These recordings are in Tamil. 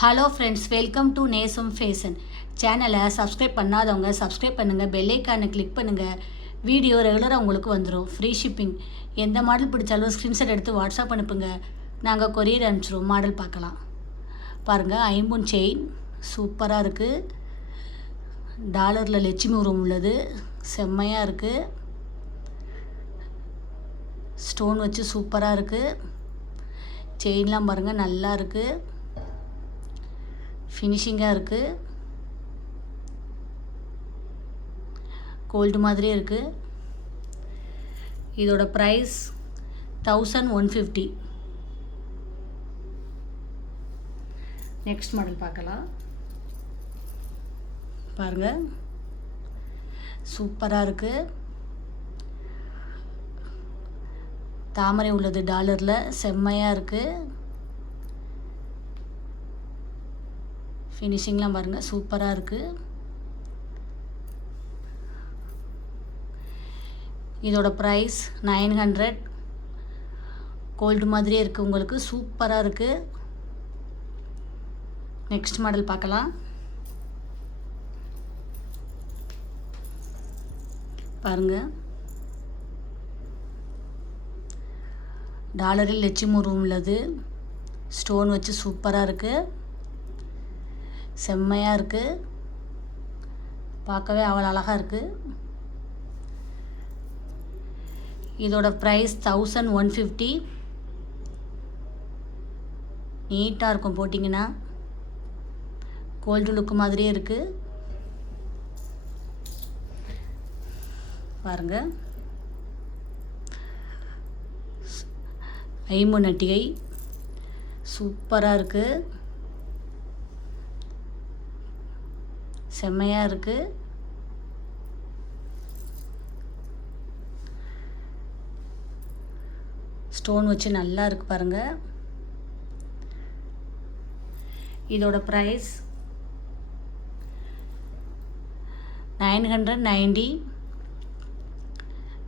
ஹலோ ஃப்ரெண்ட்ஸ், வெல்கம் டு நேசம் ஃபேஷன் சேனலை சப்ஸ்கிரைப் பண்ணாதவங்க சப்ஸ்கிரைப் பண்ணுங்கள், பெல் ஐக்கானை கிளிக் பண்ணுங்கள். வீடியோ ரெகுலராக உங்களுக்கு வந்துடும். Free shipping. எந்த மாடல் பிடிச்சாலும் ஸ்க்ரீன்ஷாட் எடுத்து வாட்ஸ்அப் அனுப்புங்க, நாங்கள் கொரியர் அனுப்பிச்சிடுவோம். மாடல் பார்க்கலாம். பாருங்கள், ஐம்பொன் செயின் சூப்பராக இருக்குது. டாலரில் லட்சுமி உருவம் உள்ளது, செம்மையாக இருக்குது. ஸ்டோன் வச்சு சூப்பராக இருக்குது. செயின்லாம் பாருங்கள், நல்லா இருக்குது. ஃபினிஷிங்காக இருக்குது. கோல்டு மாதிரியே இருக்குது. இதோட ப்ரைஸ் 1150. நெக்ஸ்ட் மாடல் பார்க்கலாம். பாருங்கள், சூப்பராக இருக்குது. தாமரை உள்ளது டாலரில், செம்மையாக இருக்குது. ஃபினிஷிங்லாம் பாருங்கள், சூப்பராக இருக்குது. இதோட ப்ரைஸ் 900. கோல்டு மாதிரியே இருக்குது, உங்களுக்கு சூப்பராக இருக்குது. நெக்ஸ்ட் மாடல் பார்க்கலாம். பாருங்கள், டாலரில் லட்சுமி உருவம் உள்ளது, ஸ்டோன் வச்சு சூப்பராக இருக்குது. செம்மையாக இருக்குது. பார்க்கவே அவ்வளோ அழகாக இருக்குது. இதோட ப்ரைஸ் 1150. நீட்டாக இருக்கும் போட்டிங்கன்னா. கோல்டு லுக்கு மாதிரியே இருக்குது. பாருங்கள், ஐம்பொன் நட்டிகை சூப்பராக இருக்குது. செம்மையாக இருக்குது. ஸ்டோன் வச்சு நல்லா இருக்குது பாருங்கள். இதோட ப்ரைஸ் 990.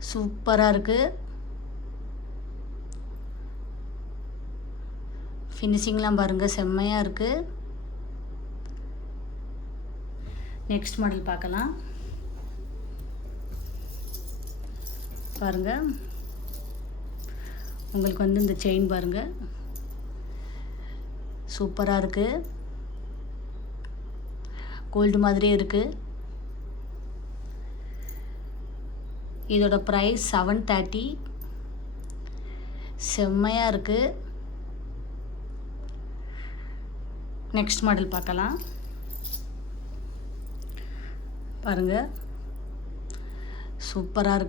சூப்பராக இருக்குது. ஃபினிஷிங்லாம் பாருங்கள், செம்மையாக இருக்குது. நெக்ஸ்ட் மாடல் பார்க்கலாம். பாருங்கள், உங்களுக்கு இந்த செயின் பாருங்கள், சூப்பராக இருக்குது. கோல்டு மாதிரியே இருக்குது. இதோட ப்ரைஸ் 730. செம்மையாக இருக்குது. நெக்ஸ்ட் மாடல் பார்க்கலாம். பாருங்கள், சூப்பராக இருக்குது.